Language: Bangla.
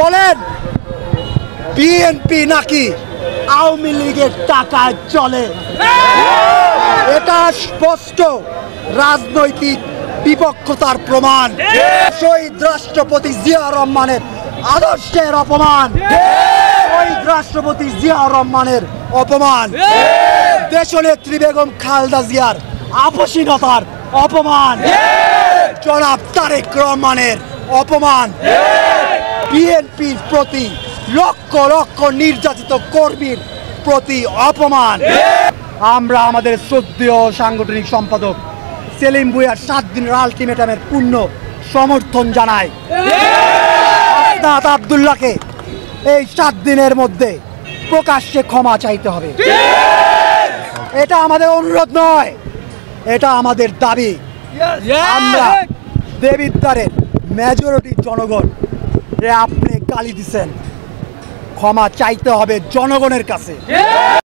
বলেন বিএনপি নাকি আওয়ামী লীগের টাকায় চলে? এটা স্পষ্ট রাজনৈতিক বিপক্ষতার প্রমাণ। শহীদ রাষ্ট্রপতি জিয়া রহমানের আদর্শের অপমান, শহীদ রাষ্ট্রপতি জিয়া রহমানের অপমান, দেশনেত্রী বেগম খালেদা জিয়ার আপসীনতার অপমান, জনাব তারেক রহমানের অপমান, বিএনপির প্রতি লক্ষ লক্ষ নির্যাতিত কর্মীর প্রতি অপমান। আমরা আমাদের শ্রদ্ধেয় সাংগঠনিক সম্পাদক সেলিম ভূঁইয়ার 7 দিনের আলটিমেটামের পূর্ণ সমর্থন জানাই। আসনাদ আব্দুল্লাহকে এই 7 দিনের মধ্যে প্রকাশ্যে ক্ষমা চাইতে হবে। এটা আমাদের অনুরোধ নয়, এটা আমাদের দাবি। আমরা দেবিদ্বারের মেজরিটি জনগণ আপনি গালি দিচ্ছেন, ক্ষমা চাইতে হবে জনগণের কাছে।